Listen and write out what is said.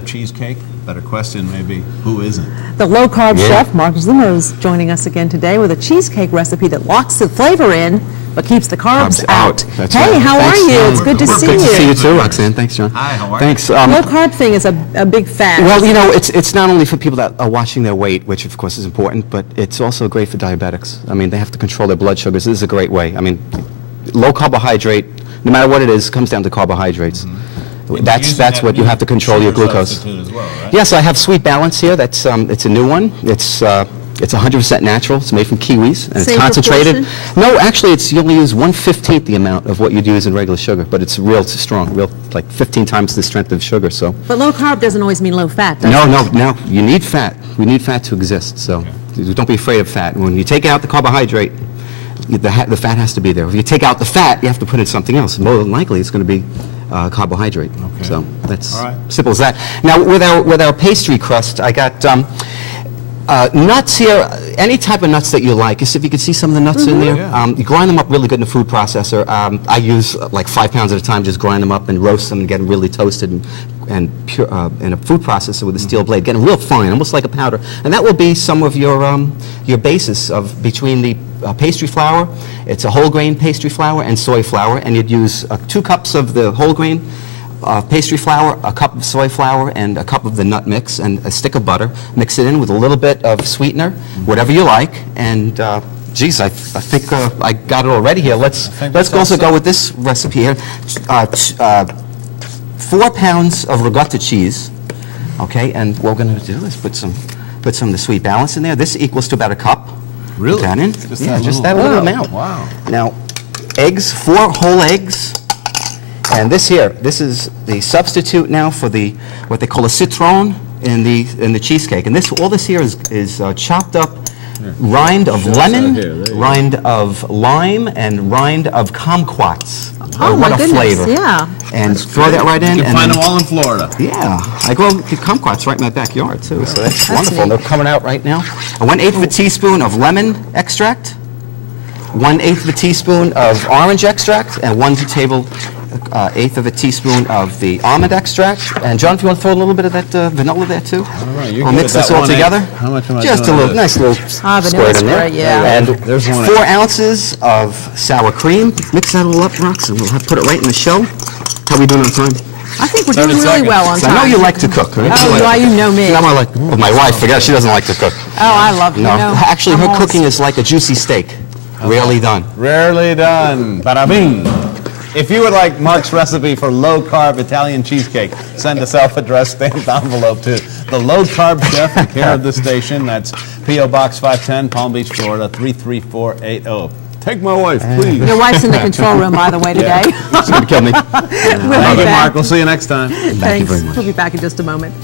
stand-up cheesecake? Better question, maybe, who isn't? The low-carb chef, Mark Zimmer, is joining us again today with a cheesecake recipe that locks the flavor in, but keeps the carbs out. That's hey, right. how Thanks, are you? John. It's good to see Good you. to see you too, Roxanne. Thanks, John. Hi, how are Thanks. you? Low-carb thing is a big fad. Well, you know, it's not only for people that are watching their weight, which of course is important, but it's also great for diabetics. I mean, they have to control their blood sugars. This is a great way. I mean, low carbohydrate, no matter what it is, comes down to carbohydrates. That's what you have to control your glucose. As well, right? Yes, I have Sweet Balance here. That's it's a new one. It's 100% natural. It's made from kiwis and Same it's concentrated. proportion? No, actually, you only use 1/15 the amount of what you'd use in regular sugar, but it's real strong, like 15 times the strength of sugar. So. But low-carb doesn't always mean low-fat, does it? No. You need fat. We need fat to exist. So don't be afraid of fat. When you take out the carbohydrate, the fat has to be there. If you take out the fat, you have to put in something else. More than likely, it's going to be carbohydrate. Okay. So that's All right. simple as that. Now, with our pastry crust, I got nuts here. Any type of nuts that you like. If you can see some of the nuts in there, you grind them up really good in a food processor. I use like 5 pounds at a time. Just grind them up and roast them and get them really toasted and pure in a food processor with a steel blade. Get them real fine, almost like a powder. And that will be some of your basis of between the pastry flour. It's a whole grain pastry flour and soy flour, and you'd use 2 cups of the whole grain pastry flour, a cup of soy flour, and a cup of the nut mix, and a stick of butter. Mix it in with a little bit of sweetener, whatever you like, and geez, I think I got it already here. Let's also go with this recipe here. 4 pounds of ricotta cheese, okay, and what we're going to do is put some of the Sweet Balance in there. This equals to about a cup. Really? Put that in. Just that little amount. Wow. Now, eggs, 4 whole eggs. And this is the substitute now for what they call a citron in the cheesecake. And all this here is chopped up rind of lemon, rind of lime, and rind of kumquats. Oh, what my a goodness, flavor. yeah. And throw that right in. You can find them all in Florida. Yeah, I grow the kumquats right in my backyard too, so that's wonderful. neat. They're coming out right now. 1/8 of a teaspoon of lemon extract, 1/8 of a teaspoon of orange extract, and 1/8 of a teaspoon of the almond extract. And John, if you want to throw a little bit of that vanilla there too. All right, you're we'll good mix with this that all 1/8. together. How much am I Just a doing little, of nice little vanilla's squirt in there. great, yeah. And There's 4 ounces of sour cream. Mix that all up, Rox, and we'll put it right in the show. How are we doing on time? I think we're doing 30 really well on So time. I know you like to cook, right? Oh, you know me. I'm like, well, my wife, forget she doesn't like to cook. Oh, I love No, you know, actually, I'm her always- cooking is like a juicy steak. Rarely done. Rarely done. Bada bing. If you would like Mark's recipe for low-carb Italian cheesecake, send a self-addressed stamped envelope to the Low-Carb Chef in care of the station. That's P.O. Box 510, Palm Beach, Florida, 33480. Take my wife, please. Your wife's in the control room, by the way, today. She's going to kill me. We'll be Thank you, back. Mark. We'll see you next time. Thanks. Thank you very much. We'll be back in just a moment.